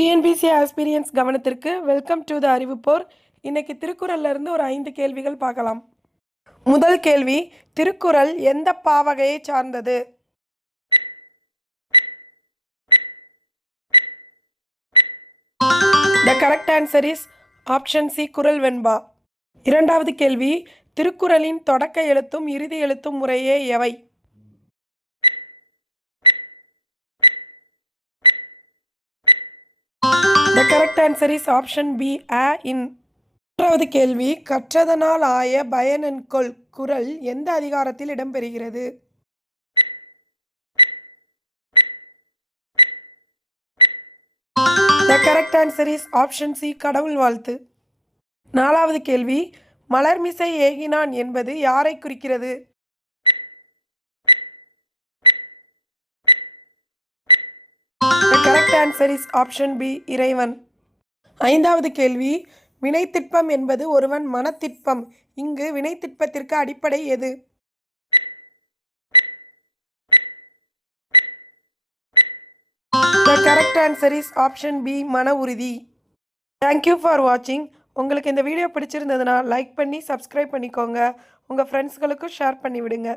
TNPSC ஆஸ்பிரியன்ஸ் கவனத்திற்கு welcome to the அறிவுப்போர். இன்னைக்கு திருக்குறள்ல இருந்து ஒரு 5 கேள்விகள் பார்க்கலாம். முதல் கேள்வி, திருக்குறள் எந்த பாவகையை சார்ந்தது? The correct answer is option C, குறள் வெண்பா. இரண்டாவது கேள்வி, திருக்குறளின் தொடக்க எழுத்தும் இறுதி எழுத்தும் முறையே எவை? The correct answer is option B, a in. மூன்றாவது கேள்வி, கற்றதனால் ஆய பயனென்கொல் குறள் எந்த அதிகாரத்தில் இடம்பெறுகிறது? The correct answer is option C, கடவுள் வாழ்த்து. நாலாவது கேள்வி, மலர்மிசை ஏகினான் என்பது யாரை குறிக்கிறது? The correct answer is option B, இறைவன். ஐந்தாவது கேள்வி, வினைத்திட்பம் என்பது ஒருவன் மனத்திட்பம். இங்கு வினைத்திட்பத்திற்கு அடிப்படை எது? The correct answer is option B, மன உறுதி. Thank you for watching. உங்களுக்கு இந்த வீடியோ பிடிச்சிருந்ததுன்னா லைக் பண்ணி சப்ஸ்கிரைப் பண்ணிக்கோங்க. உங்கள் ஃப்ரெண்ட்ஸ்களுக்கும் ஷேர் பண்ணி விடுங்க.